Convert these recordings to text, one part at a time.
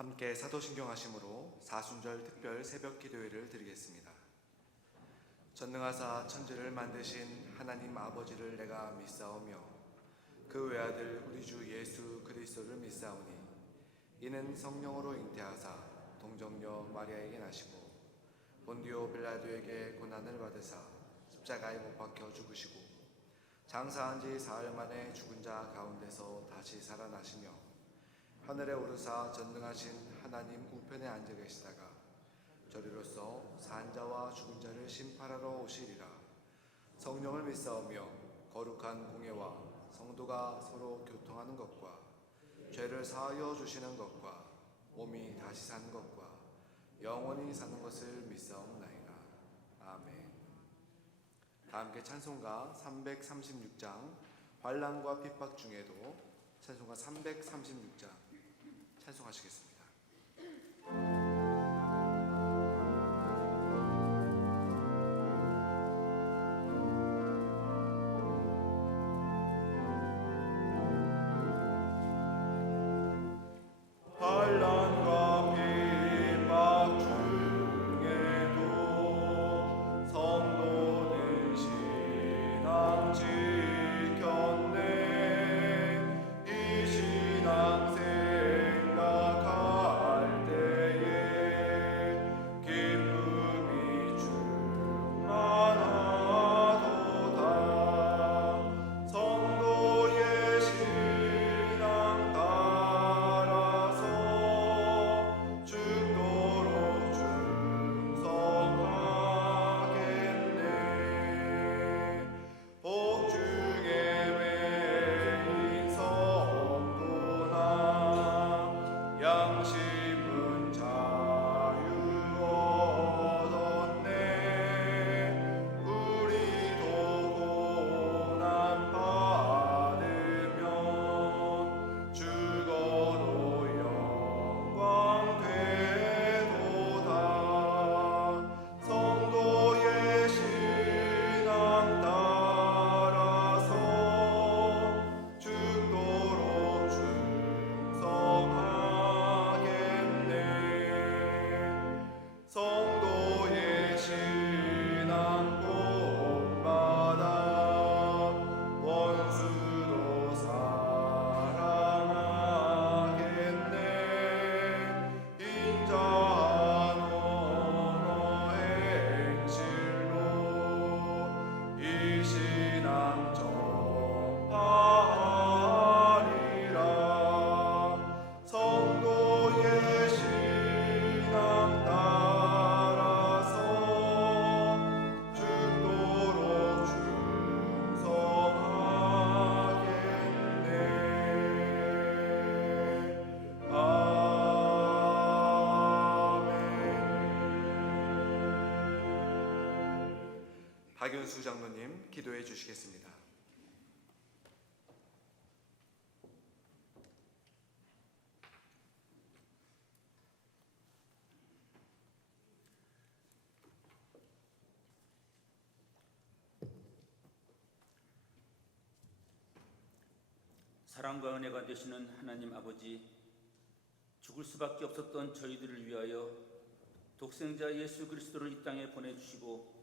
함께 사도신경하심으로 사순절 특별 새벽 기도회를 드리겠습니다. 전능하사 천지를 만드신 하나님 아버지를 내가 믿사오며 그 외아들 우리 주 예수 그리스도를 믿사오니 이는 성령으로 잉태하사 동정녀 마리아에게 나시고 본디오 빌라도에게 고난을 받으사 십자가에 못 박혀 죽으시고 장사한 지 사흘 만에 죽은 자 가운데서 다시 살아나시며 하늘에 오르사 전능하신 하나님 우편에 앉아 계시다가 저리로서 산 자와 죽은 자를 심판하러 오시리라. 성령을 믿사오며 거룩한 공예와 성도가 서로 교통하는 것과 죄를 사하여 주시는 것과 몸이 다시 사는 것과 영원히 사는 것을 믿사옵나이다. 아멘. 다 함께 찬송가 336장 환난과 핍박 중에도 찬송가 336장 찬송하시겠습니다. 박윤수 장로님 기도해 주시겠습니다. 사랑과 은혜가 되시는 하나님 아버지, 죽을 수밖에 없었던 저희들을 위하여 독생자 예수 그리스도를 이 땅에 보내주시고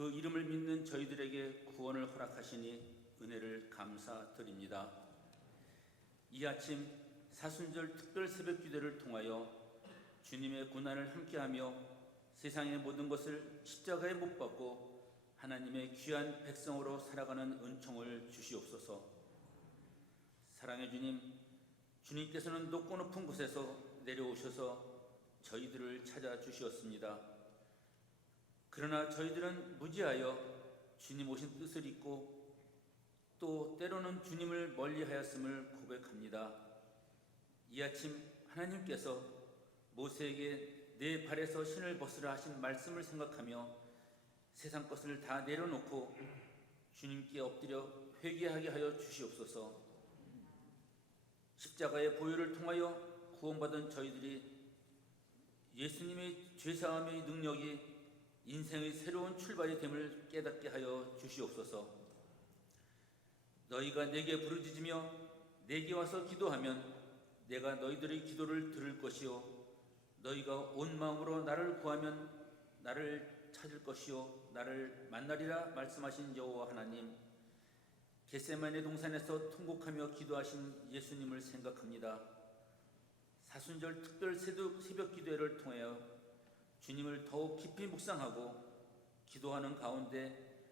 그 이름을 믿는 저희들에게 구원을 허락하시니 은혜를 감사드립니다. 이 아침 사순절 특별 새벽 기도를 통하여 주님의 고난을 함께하며 세상의 모든 것을 십자가에 못 박고 하나님의 귀한 백성으로 살아가는 은총을 주시옵소서. 사랑의 주님, 주님께서는 높고 높은 곳에서 내려오셔서 저희들을 찾아주시었습니다. 그러나 저희들은 무지하여 주님 오신 뜻을 잊고 또 때로는 주님을 멀리하였음을 고백합니다. 이 아침 하나님께서 모세에게 내 발에서 신을 벗으라 하신 말씀을 생각하며 세상 것을 다 내려놓고 주님께 엎드려 회개하게 하여 주시옵소서. 십자가의 보혈을 통하여 구원받은 저희들이 예수님의 죄사함의 능력이 인생의 새로운 출발이 됨을 깨닫게 하여 주시옵소서. 너희가 내게 부르짖으며 내게 와서 기도하면 내가 너희들의 기도를 들을 것이요 너희가 온 마음으로 나를 구하면 나를 찾을 것이요 나를 만나리라 말씀하신 여호와 하나님. 겟세마네 동산에서 통곡하며 기도하신 예수님을 생각합니다. 사순절 특별 새벽 기도회를 통하여 주님을 더욱 깊이 묵상하고 기도하는 가운데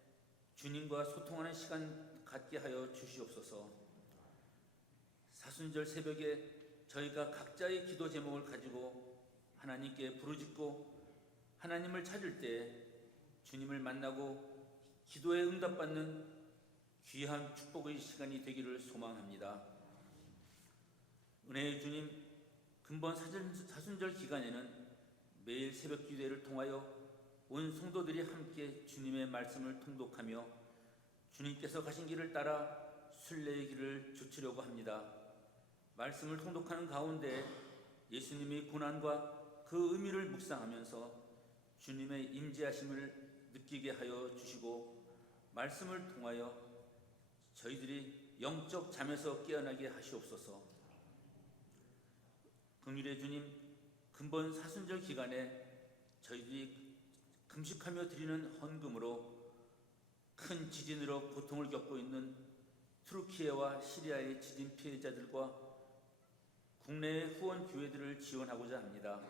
주님과 소통하는 시간 갖게 하여 주시옵소서. 사순절 새벽에 저희가 각자의 기도 제목을 가지고 하나님께 부르짖고 하나님을 찾을 때 주님을 만나고 기도에 응답받는 귀한 축복의 시간이 되기를 소망합니다. 은혜의 주님, 근본 사순절 기간에는 매일 새벽 기도회를 통하여 온 성도들이 함께 주님의 말씀을 통독하며 주님께서 가신 길을 따라 순례의 길을 좇으려고 합니다. 말씀을 통독하는 가운데 예수님의 고난과 그 의미를 묵상하면서 주님의 임재하심을 느끼게 하여 주시고 말씀을 통하여 저희들이 영적 잠에서 깨어나게 하시옵소서. 긍휼의 주님, 근본 사순절 기간에 저희들이 금식하며 드리는 헌금으로 큰 지진으로 고통을 겪고 있는 투르키예와 시리아의 지진 피해자들과 국내의 후원 교회들을 지원하고자 합니다.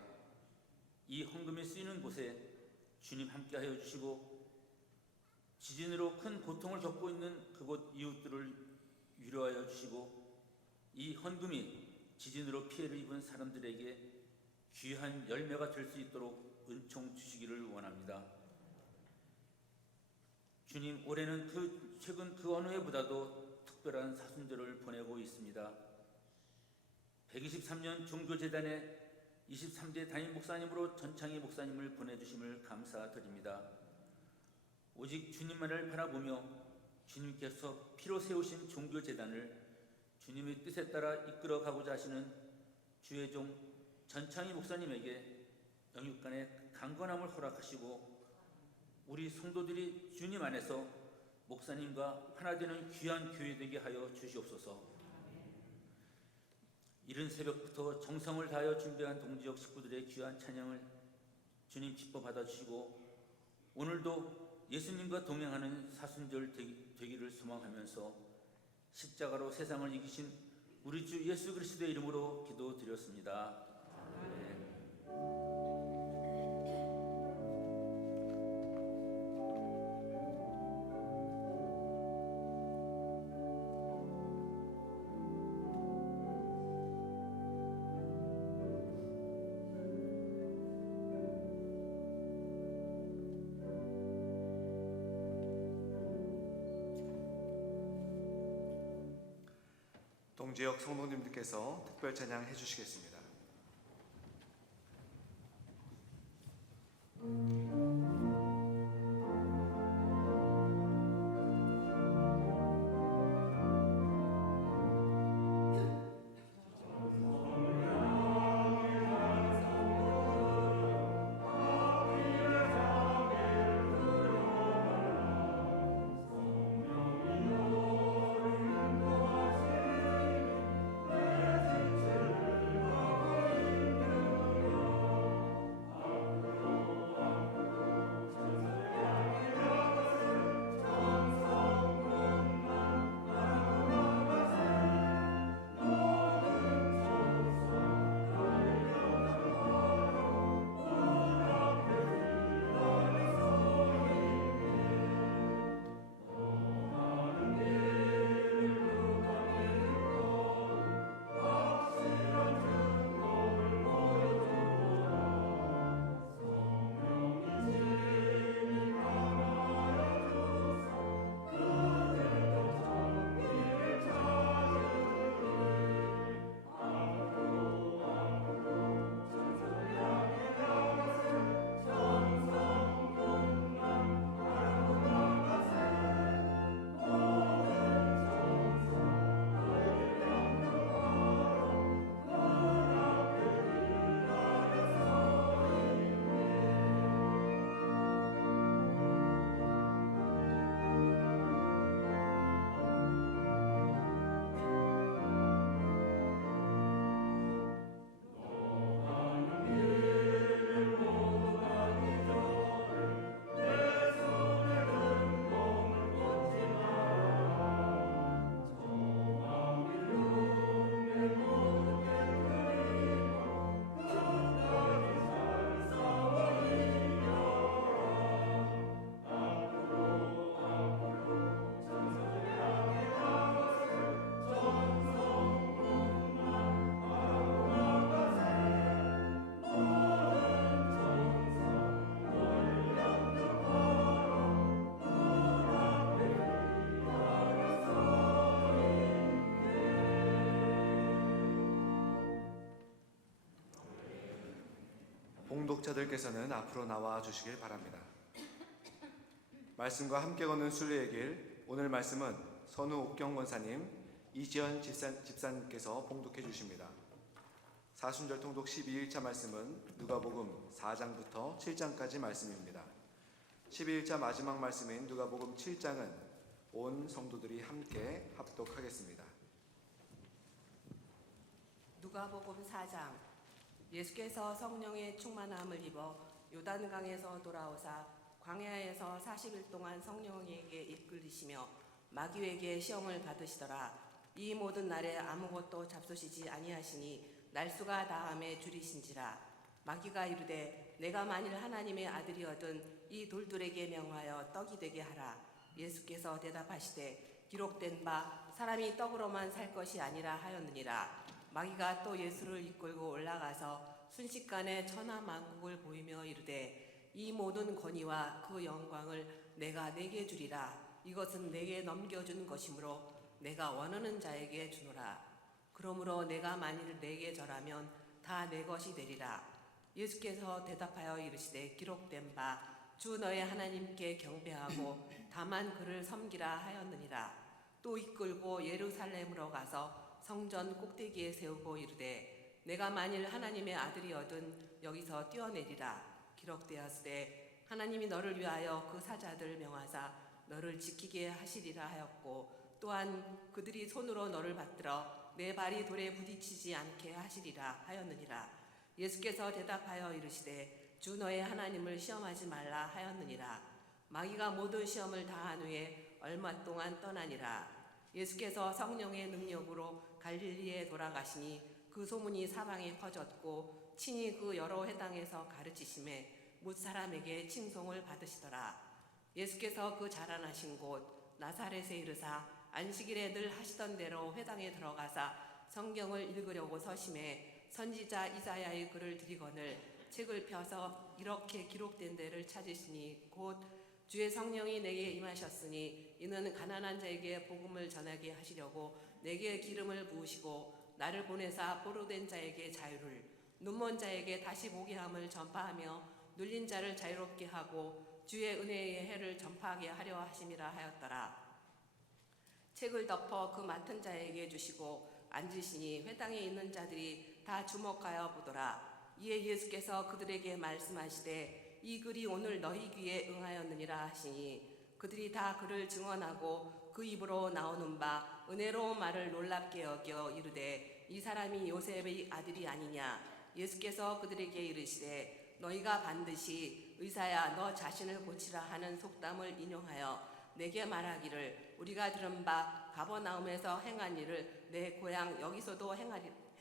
이 헌금이 쓰이는 곳에 주님 함께하여 주시고 지진으로 큰 고통을 겪고 있는 그곳 이웃들을 위로하여 주시고 이 헌금이 지진으로 피해를 입은 사람들에게 귀한 열매가 될 수 있도록 은총 주시기를 원합니다. 주님, 올해는 최근 그 어느 해보다도 특별한 사순절을 보내고 있습니다. 123년 종교재단에 23대 담임 목사님으로 전창희 목사님을 보내주심을 감사드립니다. 오직 주님만을 바라보며 주님께서 피로 세우신 종교재단을 주님의 뜻에 따라 이끌어가고자 하시는 주의 종 전창희 목사님에게 영육간의 강건함을 허락하시고 우리 성도들이 주님 안에서 목사님과 하나 되는 귀한 교회 되게 하여 주시옵소서. 이른 새벽부터 정성을 다하여 준비한 동지역 식구들의 귀한 찬양을 주님 기뻐 받아주시고 오늘도 예수님과 동행하는 사순절 되기를 소망하면서 십자가로 세상을 이기신 우리 주 예수 그리스도의 이름으로 기도드렸습니다. 아멘. 동지역 성도님들께서 특별 찬양해 주시겠습니다. 교독자들께서는 앞으로 나와 주시길 바랍니다. 말씀과 함께 걷는 순례의 길, 오늘 말씀은 선우 옥경 권사님, 이지연 집사님께서 봉독해 주십니다. 사순절 통독 12일차 말씀은 누가복음 4장부터 7장까지 말씀입니다. 12일차 마지막 말씀인 누가복음 7장은 온 성도들이 함께 합독하겠습니다. 누가복음 4장. 예수께서 성령의 충만함을 입어 요단강에서 돌아오사 광야에서 40일 동안 성령에게 이끌리시며 마귀에게 시험을 받으시더라. 이 모든 날에 아무것도 잡수시지 아니하시니 날수가 다함에 줄이신지라. 마귀가 이르되 내가 만일 하나님의 아들이거든 이 돌들에게 명하여 떡이 되게 하라. 예수께서 대답하시되 기록된 바 사람이 떡으로만 살 것이 아니라 하였느니라. 마귀가 또 예수를 이끌고 올라가서 순식간에 천하 만국을 보이며 이르되 이 모든 권위와 그 영광을 내가 내게 주리라. 이것은 내게 넘겨준 것이므로 내가 원하는 자에게 주노라. 그러므로 내가 만일 내게 절하면 다 내 것이 되리라. 예수께서 대답하여 이르시되 기록된 바 주 너의 하나님께 경배하고 다만 그를 섬기라 하였느니라. 또 이끌고 예루살렘으로 가서 성전 꼭대기에 세우고 이르되 내가 만일 하나님의 아들이거든 여기서 뛰어내리라. 기록되었으되 하나님이 너를 위하여 그 사자들 명하사 너를 지키게 하시리라 하였고 또한 그들이 손으로 너를 받들어 내 발이 돌에 부딪히지 않게 하시리라 하였느니라. 예수께서 대답하여 이르시되 주 너의 하나님을 시험하지 말라 하였느니라. 마귀가 모든 시험을 다한 후에 얼마 동안 떠나니라. 예수께서 성령의 능력으로 갈릴리에 돌아가시니 그 소문이 사방에 퍼졌고 친히 그 여러 회당에서 가르치심에 못 사람에게 칭송을 받으시더라. 예수께서 그 자라나신 곳 나사렛에 이르사 안식일에 늘 하시던 대로 회당에 들어가사 성경을 읽으려고 서심해 선지자 이사야의 글을 들이거늘 책을 펴서 이렇게 기록된 데를 찾으시니 곧 주의 성령이 내게 임하셨으니 이는 가난한 자에게 복음을 전하게 하시려고 내게 기름을 부으시고 나를 보내사 포로된 자에게 자유를 눈먼 자에게 다시 보게 함을 전파하며 눌린 자를 자유롭게 하고 주의 은혜의 해를 전파하게 하려 하심이라 하였더라. 책을 덮어 그 맡은 자에게 주시고 앉으시니 회당에 있는 자들이 다 주목하여 보더라. 이에 예수께서 그들에게 말씀하시되 이 글이 오늘 너희 귀에 응하였느니라 하시니 그들이 다 그를 증언하고 그 입으로 나오는 바 은혜로운 말을 놀랍게 여겨 이르되 이 사람이 요셉의 아들이 아니냐. 예수께서 그들에게 이르시되 너희가 반드시 의사야 너 자신을 고치라 하는 속담을 인용하여 내게 말하기를 우리가 들은 바 가버나움에서 행한 일을 내 고향 여기서도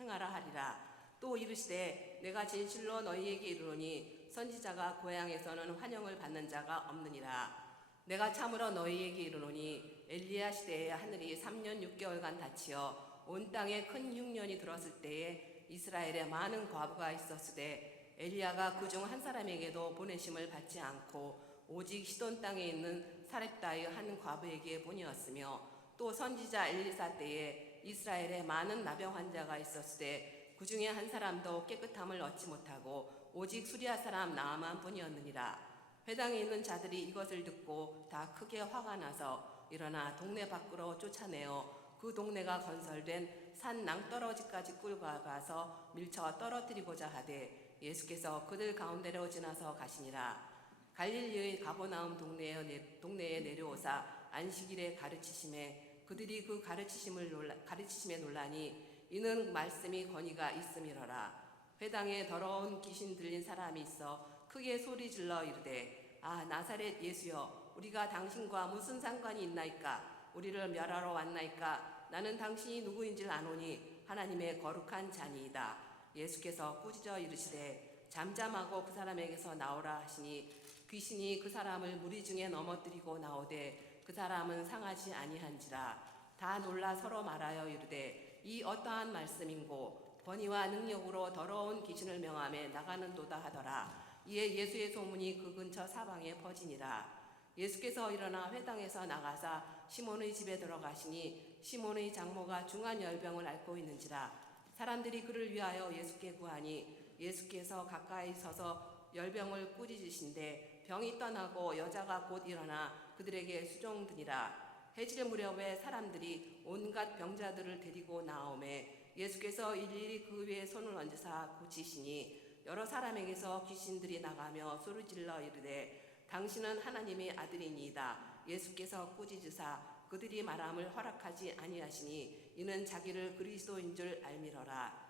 행하라 하리라. 또 이르시되 내가 진실로 너희에게 이르노니 선지자가 고향에서는 환영을 받는 자가 없느니라. 내가 참으로 너희에게 이르노니 엘리야 시대에 하늘이 3년 6개월간 닫히어 온 땅에 큰 흉년이 들었을 때에 이스라엘에 많은 과부가 있었으되 엘리야가 그중 한 사람에게도 보내심을 받지 않고 오직 시돈 땅에 있는 사렙다의 한 과부에게 보내었으며 또 선지자 엘리사 때에 이스라엘에 많은 나병 환자가 있었으되 그 중에 한 사람도 깨끗함을 얻지 못하고 오직 수리아 사람 나아만 뿐이었느니라. 회당에 있는 자들이 이것을 듣고 다 크게 화가 나서 일어나 동네 밖으로 쫓아내어 그 동네가 건설된 산 낭떠러지까지 끌고 가서 밀쳐 떨어뜨리고자 하되 예수께서 그들 가운데로 지나서 가시니라. 갈릴리의 가버나움 동네에 내려오사 안식일에 가르치심에 그들이 그 가르치심에 놀라니 이는 말씀이 권위가 있음이로라. 회당에 더러운 귀신 들린 사람이 있어 크게 소리질러 이르되 아 나사렛 예수여 우리가 당신과 무슨 상관이 있나이까. 우리를 멸하러 왔나이까. 나는 당신이 누구인지를 아노니 하나님의 거룩한 자니이다. 예수께서 꾸짖어 이르시되 잠잠하고 그 사람에게서 나오라 하시니 귀신이 그 사람을 무리 중에 넘어뜨리고 나오되 그 사람은 상하지 아니한지라. 다 놀라 서로 말하여 이르되 이 어떠한 말씀인고 권위와 능력으로 더러운 귀신을 명함에 나가는도다 하더라. 이에 예수의 소문이 그 근처 사방에 퍼지니라. 예수께서 일어나 회당에서 나가사 시몬의 집에 들어가시니 시몬의 장모가 중한 열병을 앓고 있는지라. 사람들이 그를 위하여 예수께 구하니 예수께서 가까이 서서 열병을 꾸짖으신데 병이 떠나고 여자가 곧 일어나 그들에게 수종드니라. 해질 무렵에 사람들이 온갖 병자들을 데리고 나오매 예수께서 일일이 그 위에 손을 얹으사 고치시니 여러 사람에게서 귀신들이 나가며 소리질러 이르되 당신은 하나님의 아들이니이다. 예수께서 꾸짖으사 그들이 말함을 허락하지 아니하시니 이는 자기를 그리스도인 줄 알미러라.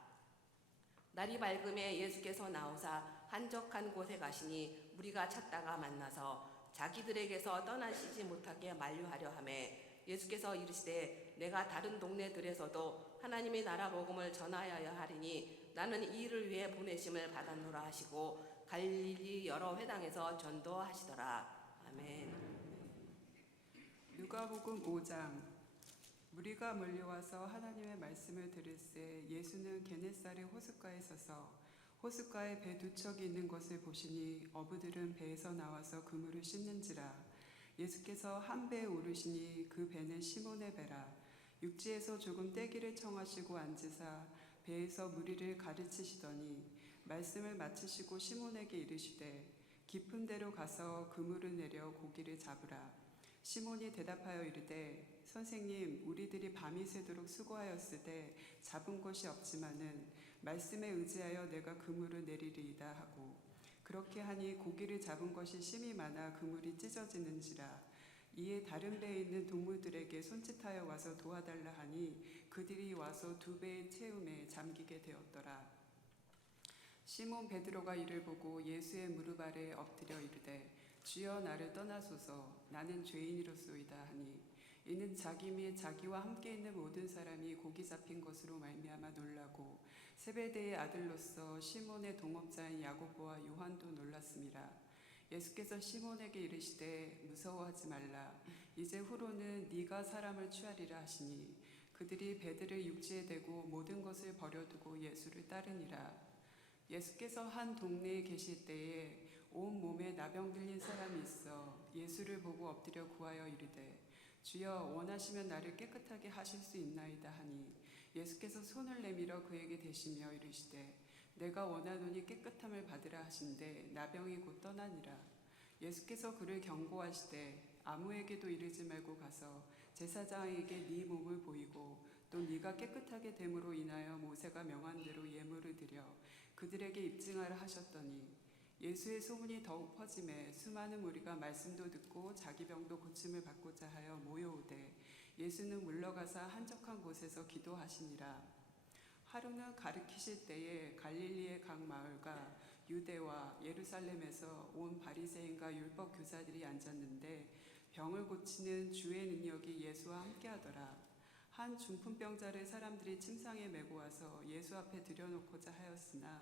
날이 밝음에 예수께서 나오사 한적한 곳에 가시니 무리가 찾다가 만나서 자기들에게서 떠나시지 못하게 만류하려 하매 예수께서 이르시되 내가 다른 동네들에서도 하나님의 나라 복음을 전하여야 하리니 나는 이 일을 위해 보내심을 받았노라 하시고 갈릴리 여러 회당에서 전도하시더라. 아멘. 누가복음 5장. 무리가 몰려와서 하나님의 말씀을 들을새 예수는 게네사렛 호숫가에 서서 호숫가에 배 두 척이 있는 것을 보시니 어부들은 배에서 나와서 그물을 씻는지라. 예수께서 한 배에 오르시니 그 배는 시몬의 배라. 육지에서 조금 떼기를 청하시고 앉으사 배에서 무리를 가르치시더니 말씀을 마치시고 시몬에게 이르시되 깊은 데로 가서 그물을 내려 고기를 잡으라. 시몬이 대답하여 이르되 선생님, 우리들이 밤이 새도록 수고하였으되 잡은 것이 없지만은 말씀에 의지하여 내가 그물을 내리리이다 하고 그렇게 하니 고기를 잡은 것이 심히 많아 그물이 찢어지는지라. 이에 다른 배에 있는 동물들에게 손짓하여 와서 도와달라 하니 그들이 와서 두 배의 채움에 잠기게 되었더라. 시몬 베드로가 이를 보고 예수의 무릎 아래에 엎드려 이르되 주여 나를 떠나소서 나는 죄인이로소이다 하니 이는 자기 및 자기와 함께 있는 모든 사람이 고기 잡힌 것으로 말미암아 놀라고 세베대의 아들로서 시몬의 동업자인 야고보와 요한도 놀랐습니다. 예수께서 시몬에게 이르시되 무서워하지 말라. 이제 후로는 네가 사람을 취하리라 하시니 그들이 배들을 육지에 대고 모든 것을 버려두고 예수를 따르니라. 예수께서 한 동네에 계실 때에 온 몸에 나병 들린 사람이 있어 예수를 보고 엎드려 구하여 이르되 주여 원하시면 나를 깨끗하게 하실 수 있나이다 하니 예수께서 손을 내밀어 그에게 대시며 이르시되 내가 원하노니 깨끗함을 받으라 하신대 나병이 곧 떠나니라. 예수께서 그를 경고하시되 아무에게도 이르지 말고 가서 제사장에게 네 몸을 보이고 또 네가 깨끗하게 됨으로 인하여 모세가 명한 대로 예물을 드려 그들에게 입증하라 하셨더니 예수의 소문이 더욱 퍼짐에 수많은 무리가 말씀도 듣고 자기 병도 고침을 받고자 하여 모여오되 예수는 물러가사 한적한 곳에서 기도하시니라. 하루는 가르치실 때에 갈릴리의 각 마을과 유대와 예루살렘에서 온 바리새인과 율법 교사들이 앉았는데 병을 고치는 주의 능력이 예수와 함께하더라. 한 중풍병자를 사람들이 침상에 메고 와서 예수 앞에 들여놓고자 하였으나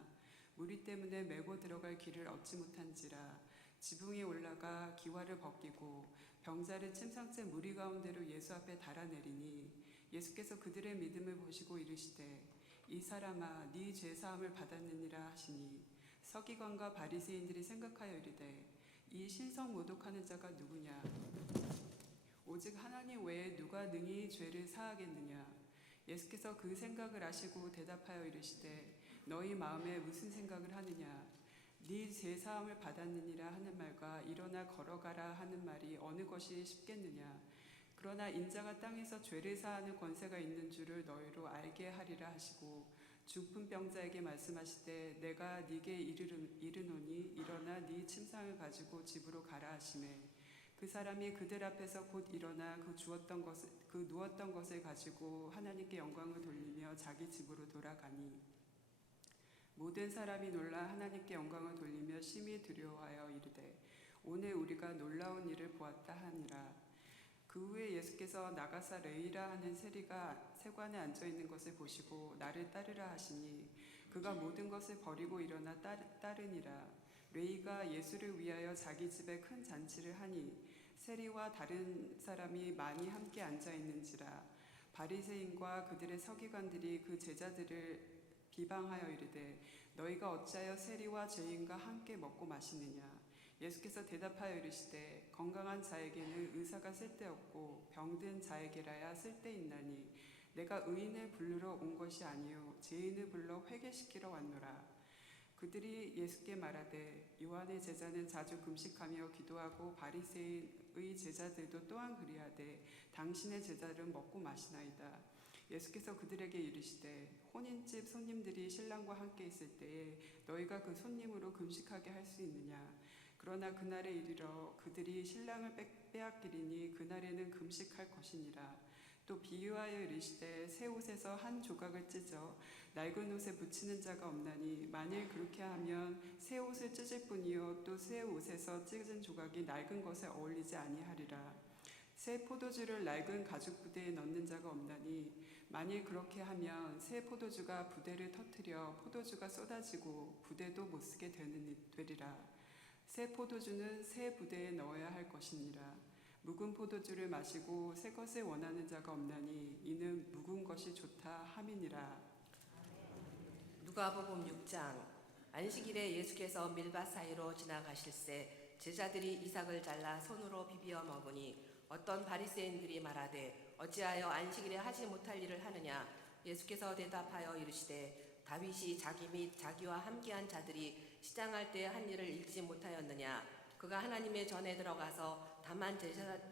무리 때문에 메고 들어갈 길을 얻지 못한지라 지붕에 올라가 기와를 벗기고 병자를 침상째 무리 가운데로 예수 앞에 달아내리니 예수께서 그들의 믿음을 보시고 이르시되 이 사람아 네 죄사함을 받았느니라 하시니 서기관과 바리새인들이 생각하여 이르되 이 신성 모독하는 자가 누구냐 오직 하나님 외에 누가 능히 죄를 사하겠느냐. 예수께서 그 생각을 아시고 대답하여 이르시되 너희 마음에 무슨 생각을 하느냐. 네 죄사함을 받았느니라 하는 말과 일어나 걸어가라 하는 말이 어느 것이 쉽겠느냐. 그러나 인자가 땅에서 죄를 사하는 권세가 있는 줄을 너희로 알게 하리라 하시고 중풍병자에게 말씀하시되 내가 네게 이르노니 일어나 네 침상을 가지고 집으로 가라 하시매 그 사람이 그들 앞에서 곧 일어나 그 누웠던 것을 가지고 하나님께 영광을 돌리며 자기 집으로 돌아가니 모든 사람이 놀라 하나님께 영광을 돌리며 심히 두려워하여 이르되 오늘 우리가 놀라운 일을 보았다 하니라. 그 후에 예수께서 나가사 레이라 하는 세리가 세관에 앉아있는 것을 보시고 나를 따르라 하시니 그가 모든 것을 버리고 일어나 따르니라. 레이가 예수를 위하여 자기 집에 큰 잔치를 하니 세리와 다른 사람이 많이 함께 앉아있는지라. 바리새인과 그들의 서기관들이 그 제자들을 비방하여 이르되 너희가 어찌하여 세리와 죄인과 함께 먹고 마시느냐. 예수께서 대답하여 이르시되 건강한 자에게는 의사가 쓸데없고 병든 자에게라야 쓸데있나니 내가 의인을 부르러 온 것이 아니요 죄인을 불러 회개시키러 왔노라. 그들이 예수께 말하되 요한의 제자는 자주 금식하며 기도하고 바리새인의 제자들도 또한 그리하되 당신의 제자들은 먹고 마시나이다. 예수께서 그들에게 이르시되 혼인집 손님들이 신랑과 함께 있을 때에 너희가 그 손님으로 금식하게 할 수 있느냐. 그러나 그날에 이르러 그들이 신랑을 빼앗기리니 그날에는 금식할 것이니라. 또 비유하여 이르시되 새 옷에서 한 조각을 찢어 낡은 옷에 붙이는 자가 없나니 만일 그렇게 하면 새 옷을 찢을 뿐이요 또 새 옷에서 찢은 조각이 낡은 것에 어울리지 아니하리라. 새 포도주를 낡은 가죽 부대에 넣는 자가 없나니 만일 그렇게 하면 새 포도주가 부대를 터뜨려 포도주가 쏟아지고 부대도 못 쓰게 되리라. 새 포도주는 새 부대에 넣어야 할 것이니라. 묵은 포도주를 마시고 새 것을 원하는 자가 없나니 이는 묵은 것이 좋다 함이니라. 누가복음 6장. 안식일에 예수께서 밀밭 사이로 지나가실새 제자들이 이삭을 잘라 손으로 비비어 먹으니 어떤 바리새인들이 말하되 어찌하여 안식일에 하지 못할 일을 하느냐. 예수께서 대답하여 이르시되 다윗이 자기 및 자기와 함께한 자들이 시장할 때 한 일을 읽지 못하였느냐. 그가 하나님의 전에 들어가서 다만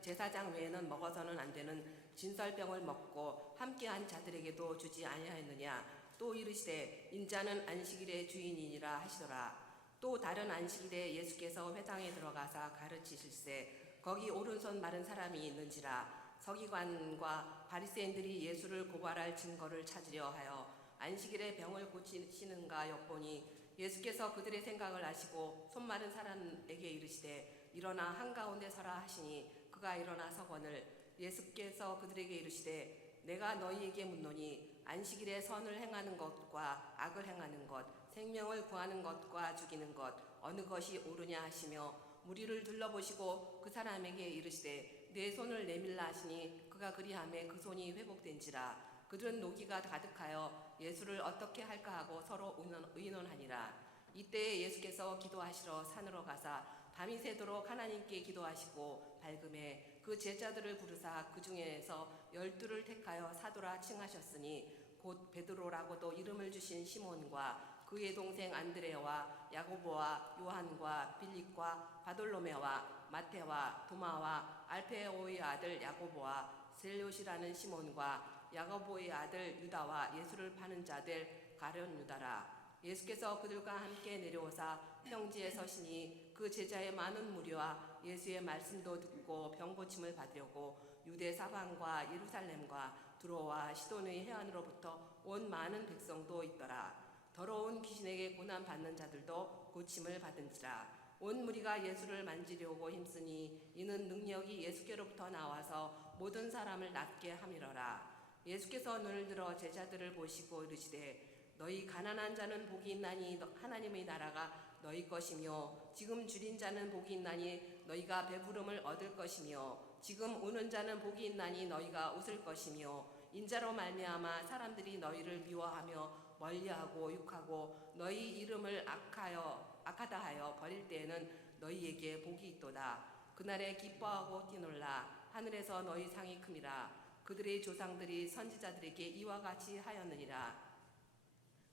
제사장 외에는 먹어서는 안 되는 진설병을 먹고 함께한 자들에게도 주지 아니하였느냐. 또 이르시되 인자는 안식일의 주인이니라 하시더라. 또 다른 안식일에 예수께서 회당에 들어가사 가르치실새 거기 오른손 마른 사람이 있는지라. 서기관과 바리새인들이 예수를 고발할 증거를 찾으려 하여 안식일에 병을 고치시는가 엿보니 예수께서 그들의 생각을 아시고 손 마른 사람에게 이르시되 일어나 한가운데 서라 하시니 그가 일어나 서거늘 예수께서 그들에게 이르시되 내가 너희에게 묻노니 안식일에 선을 행하는 것과 악을 행하는 것 생명을 구하는 것과 죽이는 것 어느 것이 옳으냐 하시며 무리를 둘러보시고 그 사람에게 이르시되 내 손을 내밀라 하시니 그가 그리하매 그 손이 회복된지라. 그들은 노기가 가득하여 예수를 어떻게 할까 하고 서로 의논하니라. 이때에 예수께서 기도하시러 산으로 가사 밤이 새도록 하나님께 기도하시고 밝음에 그 제자들을 부르사 그 중에서 12를 택하여 사도라 칭하셨으니 곧 베드로라고도 이름을 주신 시몬과 그의 동생 안드레와 야고보와 요한과 빌립과 바돌로메와 마테와 도마와 알페오의 아들 야고보와 셀롯이라는 시몬과 야고보의 아들 유다와 예수를 파는 자들 가룟 유다라. 예수께서 그들과 함께 내려오사 평지에 서시니 그 제자의 많은 무리와 예수의 말씀도 듣고 병고침을 받으려고 유대 사방과 예루살렘과 두로와 시돈의 해안으로부터 온 많은 백성도 있더라. 더러운 귀신에게 고난 받는 자들도 고침을 받은지라. 온 무리가 예수를 만지려고 힘쓰니 이는 능력이 예수께로부터 나와서 모든 사람을 낫게 함이러라. 예수께서 눈을 들어 제자들을 보시고 이르시되 너희 가난한 자는 복이 있나니 하나님의 나라가 너희 것이며 지금 줄인 자는 복이 있나니 너희가 배부름을 얻을 것이며 지금 우는 자는 복이 있나니 너희가 웃을 것이며 인자로 말미암아 사람들이 너희를 미워하며 멀리하고 욕하고 너희 이름을 악하다 하여 버릴 때에는 너희에게 복이 있도다. 그날에 기뻐하고 뛰놀라. 하늘에서 너희 상이 큼이라. 그들의 조상들이 선지자들에게 이와 같이 하였느니라.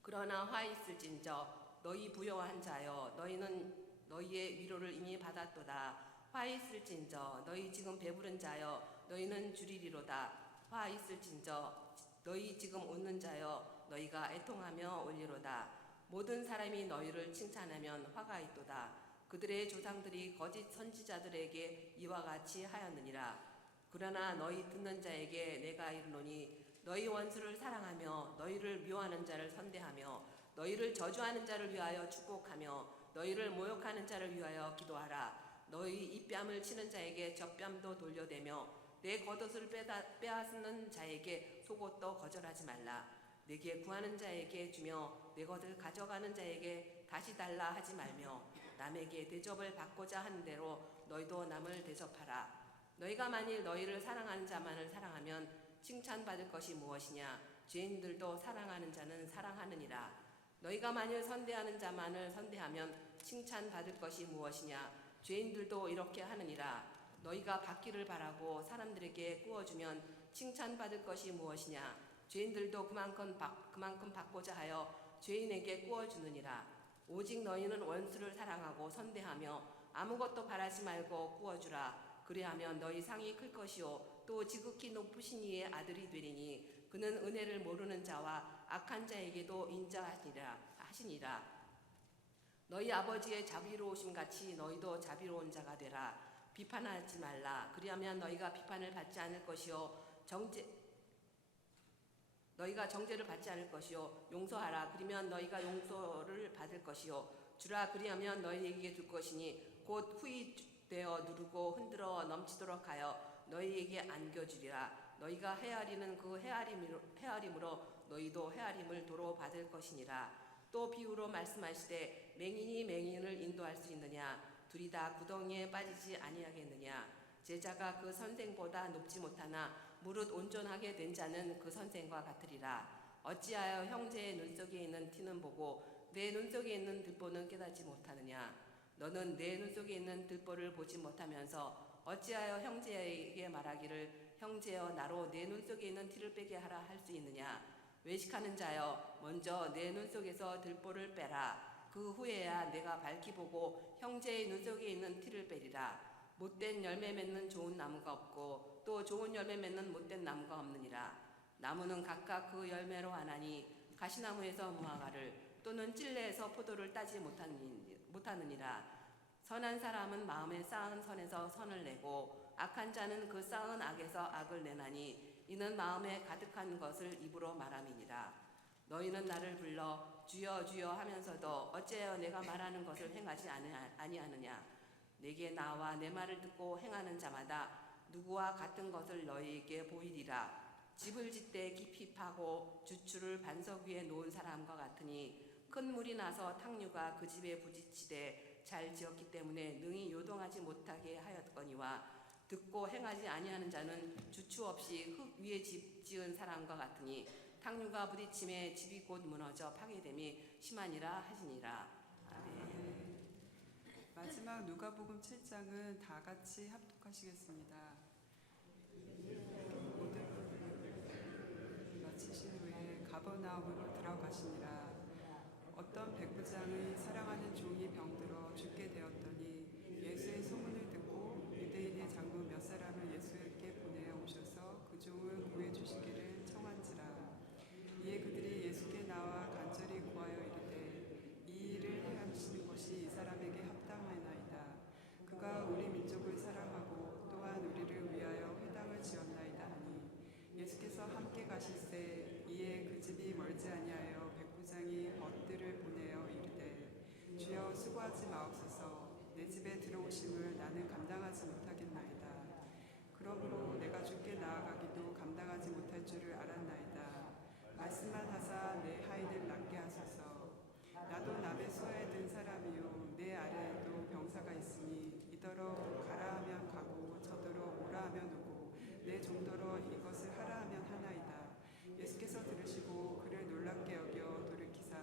그러나 화 있을진저 너희 부요한 자여 너희는 너희의 위로를 이미 받았도다. 화 있을진저 너희 지금 배부른 자여 너희는 주리리로다. 화 있을진저 너희 지금 웃는 자여 너희가 애통하며 울리로다. 모든 사람이 너희를 칭찬하면 화가 있도다. 그들의 조상들이 거짓 선지자들에게 이와 같이 하였느니라. 그러나 너희 듣는 자에게 내가 이르노니 너희 원수를 사랑하며 너희를 미워하는 자를 선대하며 너희를 저주하는 자를 위하여 축복하며 너희를 모욕하는 자를 위하여 기도하라. 너희 입뺨을 치는 자에게 젖뺨도 돌려대며 내 겉옷을 빼앗는 자에게 속옷도 거절하지 말라. 내게 구하는 자에게 주며 내 것을 가져가는 자에게 다시 달라 하지 말며 남에게 대접을 받고자 하는 대로 너희도 남을 대접하라. 너희가 만일 너희를 사랑하는 자만을 사랑하면 칭찬받을 것이 무엇이냐. 죄인들도 사랑하는 자는 사랑하느니라. 너희가 만일 선대하는 자만을 선대하면 칭찬받을 것이 무엇이냐. 죄인들도 이렇게 하느니라. 너희가 받기를 바라고 사람들에게 꾸어주면 칭찬받을 것이 무엇이냐. 죄인들도 그만큼 받고자 하여 죄인에게 꾸어주느니라. 오직 너희는 원수를 사랑하고 선대하며 아무것도 바라지 말고 구워주라. 그리하면 너희 상이 클 것이요 또 지극히 높으신 이의 아들이 되리니 그는 은혜를 모르는 자와 악한 자에게도 인자하시니라. 너희 아버지의 자비로우심 같이 너희도 자비로운 자가 되라. 비판하지 말라. 그리하면 너희가 비판을 받지 않을 것이요 너희가 정죄를 받지 않을 것이요 용서하라. 그러면 너희가 용서를 받을 것이요 주라. 그리하면 너희에게 줄 것이니 곧 후이 되어 누르고 흔들어 넘치도록 하여 너희에게 안겨주리라. 너희가 헤아리는 그 헤아림으로 너희도 헤아림을 도로 받을 것이니라. 또 비유로 말씀하시되 맹인이 맹인을 인도할 수 있느냐? 둘이 다 구덩이에 빠지지 아니하겠느냐? 제자가 그 선생보다 높지 못하나 무릇 온전하게 된 자는 그 선생과 같으리라. 어찌하여 형제의 눈속에 있는 티는 보고 내 눈속에 있는 들보는 깨닫지 못하느냐? 너는 내 눈속에 있는 들보를 보지 못하면서 어찌하여 형제에게 말하기를 형제여 나로 내 눈속에 있는 티를 빼게 하라 할 수 있느냐? 외식하는 자여 먼저 내 눈속에서 들보를 빼라. 그 후에야 내가 밝히 보고 형제의 눈속에 있는 티를 빼리라. 못된 열매 맺는 좋은 나무가 없고 또 좋은 열매 맺는 못된 나무가 없느니라. 나무는 각각 그 열매로 아나니 가시나무에서 무화과를 또는 찔레에서 포도를 따지 못하느니라. 선한 사람은 마음에 쌓은 선에서 선을 내고 악한 자는 그 쌓은 악에서 악을 내나니 이는 마음에 가득한 것을 입으로 말함이니라. 너희는 나를 불러 주여 주여 하면서도 어찌하여 내가 말하는 것을 행하지 아니하느냐? 내게 나와 내 말을 듣고 행하는 자마다 누구와 같은 것을 너희에게 보이리라. 집을 짓되 깊이 파고 주추를 반석 위에 놓은 사람과 같으니 큰 물이 나서 탕류가 그 집에 부딪히되 잘 지었기 때문에 능히 요동하지 못하게 하였거니와 듣고 행하지 아니하는 자는 주추 없이 흙 위에 집 지은 사람과 같으니 탕류가 부딪힘에 집이 곧 무너져 파괴됨이 심하니라 하시니라. 아멘. 마지막 누가복음 7장은 다 같이 합독하시겠습니다. 모든 마치신 후에 가버나움으로 들어가시니라. 어떤 백부장의 사랑하는 종이 병들어 죽게 되었더니 예수의 소문을 듣고 유대인의 장로 몇 사람을 예수께 보내어 오셔서 그 종을 구해 주시기를 청한지라. 이에 그들이 예수께 나와 간절히 구하여 이르되 이 일을 행하시는 것이 이 사람에게 합당하나이다. 그가 우리 민족을 사랑하고 또한 우리를 위하여 회당을 지었나이다 하니 예수께서 함께 가실새 이에 그 집이 멀지 아니하여 백부장이 벗들을 보내어 이르되 주여 수고하지 마옵소서. 내 집에 들어오심을 나는 감당하지 못하겠나이다. 그러므로 내가 주께 나아가기도 감당하지 못할 줄을 알았나이다. 말씀만 하사 내 하인을 낫게 하소서. 나도 남의 수하에 든 사람이요 내 아래에도 병사가 있으니 이더러 가라 하면 가고 저더러 오라 하면 오고 내 종더러 이것을 하라 하면 하나이다. 예수께서 들으시고 그를 놀랍게 여겨 돌이키사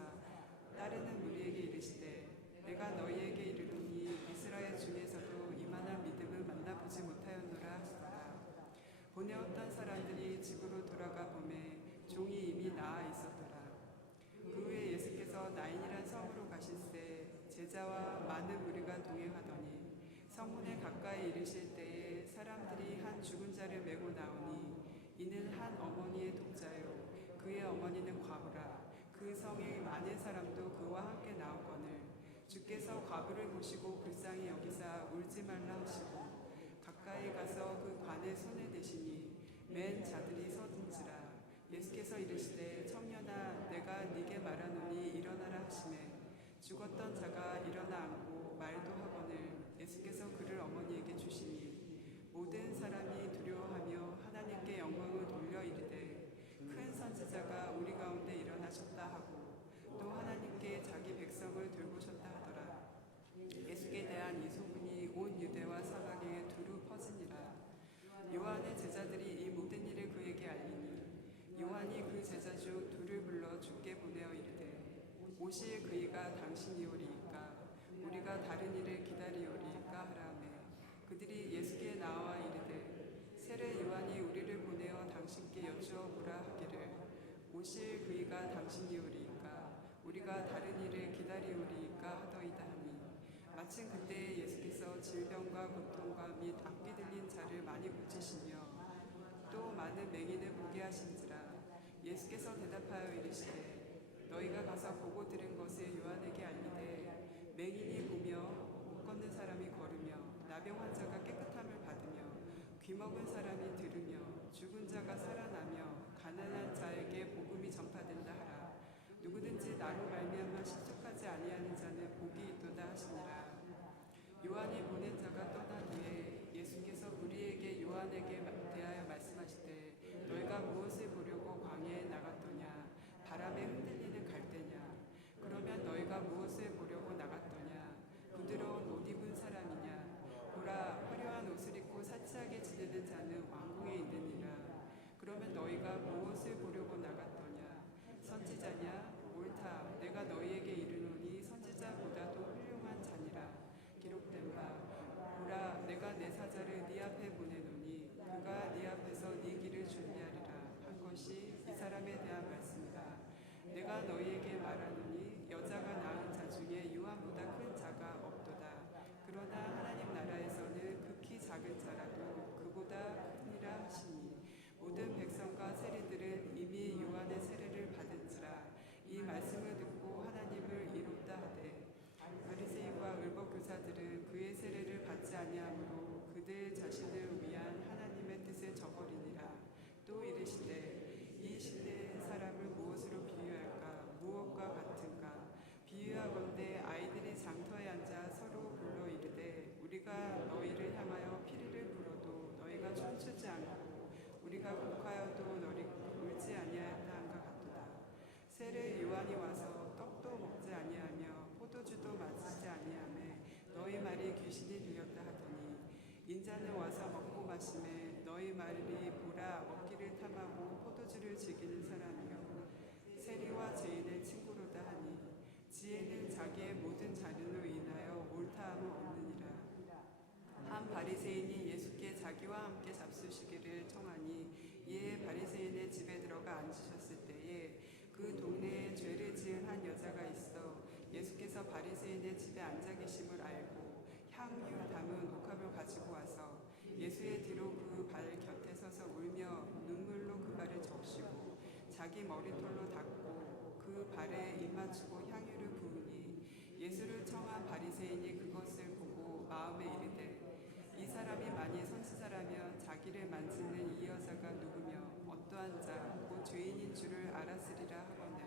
따르는 무리에게 이르시되 내가 너희에게 이르노니 이스라엘 중에서도 이만한 믿음을 만나보지 못하였노라 하시더라. 보내었던 사람들이 집으로 돌아가 보매 종이 이미 나아 있었더라. 그 후에 예수께서 나인이란 성으로 가실새 제자와 많은 무리가 동행하더니 성문에 가까이 이르실 때에 사람들이 한 죽은 자를 메고 나오니 이는 한 어머니의 독자요 그의 어머니는 과부라. 그 성의 많은 사람도 그와 함께 나오거늘 주께서 과부를 보시고 불쌍히 여기사 울지 말라 하시고 가까이 가서 그 관에 손을 대시니 맨 자들이 서든지라. 예수께서 이르시되 청년아 내가 네게 말하노니 일어나라 하시매 죽었던 자가 일어나 앉고 말도 하거늘 예수께서 그를 어머니에게 주시니 모든 사람이 두려워하며 하나님께 영광을 돌려 이르되 큰 선지자가 우리 가운데 일어나셨다 하고 또 하나님께 자기 백성을 돌보셨다 하더라. 예수께 대한 이 소문이 온 유대와 사방에 두루 퍼지니라. 요한의 제자들이 이 모든 일을 그에게 알리니 요한이 그 제자 중 둘을 불러 주께 보내어 이르되 오실 그이가 당신이오리이까 우리가 다른 일을 기다리오리이까 하라매 그들이 예수께 나와 이르되 세례 요한이 우리를 보내어 당신께 여쭈어 보라 하기를 오실 그이가 당신이오리이까 우리가 다른 일을 기다리오리이까 내가 하더이다 하니 마침 그때 예수께서 질병과 고통과 및 악귀 들린 자를 많이 고치시며 또 많은 맹인을 보게 하신지라. 예수께서 대답하여 이르시되 너희가 가서 보고 들은 것을 요한에게 알리되 맹인이 보며 못 걷는 사람이 걸으며 나병 환자가 깨끗함을 받으며 귀먹은 사람이 들으며 죽은 자가 살아나며 가난한 자에게 복음이 전파된다 하라. 누구든지 나로 말미암아 신속하지 아니하는 자는 복이 있도다 하시니라. 요한이 보낸 자가 떠난 후에 예수께서 우리에게 요한에게 대하여 말씀하시되 너희가 무엇을 보려고 광야에 나갔더냐? 바람에 흔들리는 갈대냐? 그러면 너희가 무엇을 보려고 나갔더냐? 부드러운 옷 입은 사람이냐? 보라, 화려한 옷을 입고 사치하게 지내는 자는 왕궁에 있느니라. 그러면 너희가 무엇을 보려고 나갔더냐? 선지자냐? 옳다. 내가 너희에게 이르노니 선지자보다도 훌륭한 자니라. 기록된 바 보라, 내가 내 사자를 네 앞에 보내노니 그가 네 앞에서 네 길을 준비하리라 한 것이 이 사람에 대한 말씀이라. 내가 너희에게 말하노니 여자가 낳은 자 중에 요한보다 큰 자가 없도다. 그러나 하나님 나라에서는 극히 작은 자라도 그보다 크니라 하시니 모든 백성과 세리들은 이미 요한의 세례를 받은지라. 이 말씀을 듣고 하나님을 이롭다 하되 바리새인과 율법교사들은 그의 세례를 받지 아니하므로 그들 자신을 위한 하나님의 뜻을 저버리니라. 또 이르시되 이 시대의 사람을 무엇으로 비유할까? 무엇과 같은가? 비유하건대 아이들이 장터에 앉아 서로 불러 이르되 우리가 너희를 향하여 피리를 불어도 너희가 춤추지 않고 우리가 곡하여도 너희 울지 아니하였다 한것 같도다. 세례 요한이 와서 떡도 먹지 아니하며 포도주도 마시지 아니하며 너희 말이 귀신이 들렸다 하더니 인자는 와서 먹고 마시매 너희 말이 보라 먹기를 탐하고 포도주를 즐기는 사람이요 세리와 죄인의 친구로다 하니 지혜는 자기의 모든 자료로 인하여 옳다함을 얻느니라. 한 바리새인이 예수께 자기와 함께 잡수시기를 청하니 이에 바리새인의 집에 들어가 앉으셨을 때에 그 동네에 죄를 지은 한 여자가 있어 예수께서 바리새인의 집에 앉아 계심을 알고 향유 담은 옥합을 가지고 와서 예수의 뒤로 그 발 곁에 서서 울며 눈물로 그 발을 적시고 자기 머리털로 닦고 그 발에 입 맞추고 향유를 부으니 예수를 청한 바리새인이 그것을 보고 마음에 이르되 이 사람이 만일 선지자라면 자기를 만지는 이 여자가 누구며 어떠한 자 곧 죄인인 줄을 알았으리라 하거늘.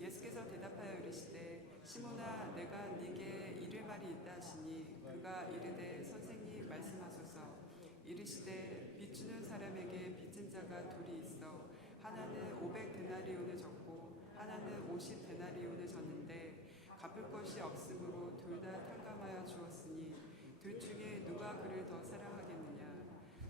예수께서 대답하여 이르시되 시몬아 내가 네게 이를 말이 있다 하시니 그가 이르되 선생님 말씀하소서. 이르시되 빚주는 사람에게 빚진 자가 둘이 있어 하나는 500데나리온을 졌고 하나는 50데나리온을 졌는데 갚을 것이 없으므로 둘 다 탕감하여 주었으니 둘 중에 누가 그를 더 사랑하겠느냐.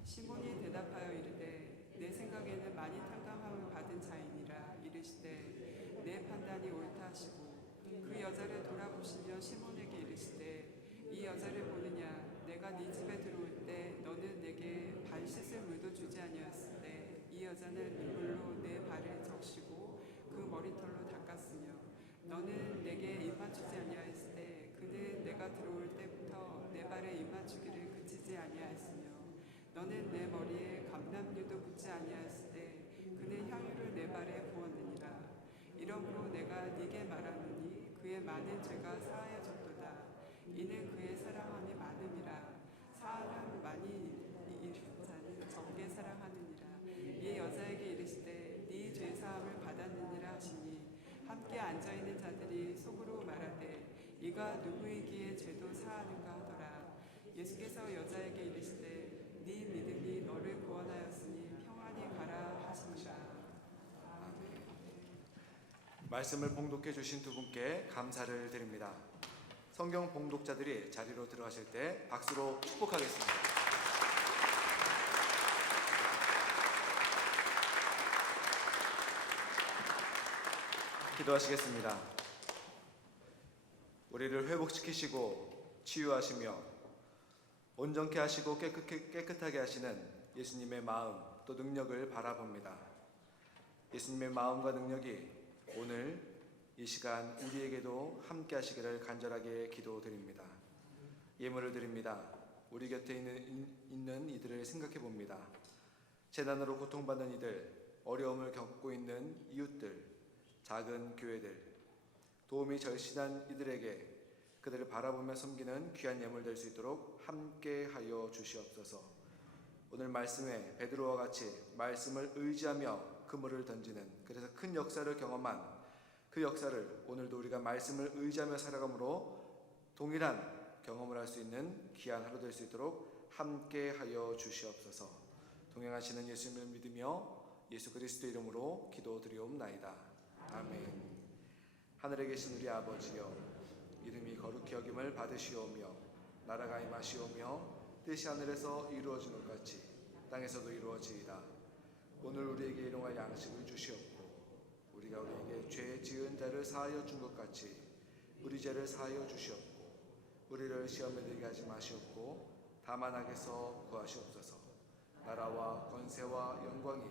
시몬이 대답하여 이르되 내 생각에는 많이 탕감함을 받은 자이니라. 이르시되 내 판단이 옳다 하시고 그 여자를 돌아보시며 시몬에게 이르시되 이 여자를 보느냐. 내가 네 집에 들어올 때 너는 내게 발 씻을 물도 주지 아니었을 때 이 여자는 눈물로 내 발을 적시고 그 머리털로 닦았으며 너는 내게 입 맞추지 아니하였을 때 그는 내가 들어올 때부터 내 발에 입 맞추기를 그치지 아니하였으며 너는 내 머리에 감람류도 붓지 아니하였을 때 그는 향유를 내 발에 부었느니라. 이러므로 내가 네게 말하노니 그의 많은 죄가 사하여졌도다. 이는 그의 사랑함이 많음이라. 사하는 많이 이른 자는 적게 사랑하느니라. 이 여자에게 이르시되 네 죄사함을 받았느니라 하시니 함께 앉아있는 자들이 속으로 말하되 이가 누구이기에 죄도 사하는가 하더라. 예수께서 여자에게 이르시되 네 믿음이 너를 구원하였으니 평안히 가라 하시니라. 말씀을 봉독해 주신 두 분께 감사를 드립니다. 성경 봉독자들이 자리로 들어가실 때 박수로 축복하겠습니다. 기도하시겠습니다. 우리를 회복시키시고 치유하시며 온전케 하시고 깨끗하게 하시는 예수님의 마음 또 능력을 바라봅니다. 예수님의 마음과 능력이 오늘 이 시간 우리에게도 함께 하시기를 간절하게 기도드립니다. 예물을 드립니다. 우리 곁에 있는 이들을 생각해 봅니다. 재난으로 고통받는 이들, 어려움을 겪고 있는 이웃들, 작은 교회들, 도움이 절실한 이들에게 그들을 바라보며 섬기는 귀한 예물 될 수 있도록 함께 하여 주시옵소서. 오늘 말씀에 베드로와 같이 말씀을 의지하며 그물을 던지는, 그래서 큰 역사를 경험한 그 역사를 오늘도 우리가 말씀을 의지하며 살아감으로 동일한 경험을 할 수 있는 귀한 하루 될 수 있도록 함께 하여 주시옵소서. 동행하시는 예수님을 믿으며 예수 그리스도 이름으로 기도드리옵나이다. 아멘. 하늘에 계신 우리 아버지여, 이름이 거룩히 여김을 받으시오며 나라가 임하시오며 뜻이 하늘에서 이루어진 것 같이 땅에서도 이루어지이다. 오늘 우리에게 일용할 양식을 주시옵고 우리가 우리에게 죄 지은 자를 사하여 준 것 같이 우리 죄를 사하여 주시옵고 우리를 시험에 들게 하지 마시옵고 다만 악에서 구하시옵소서. 나라와 권세와 영광이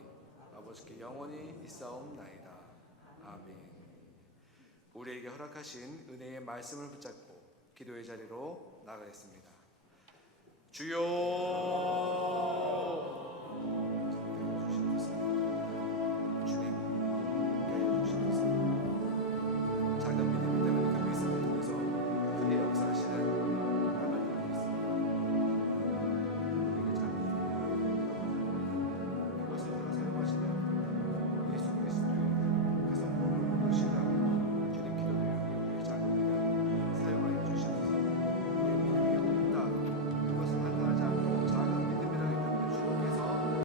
아버지께 영원히 있사옵나이다. 아멘. 우리에게 허락하신 은혜의 말씀을 붙잡고 기도의 자리로 나가겠습니다. 주여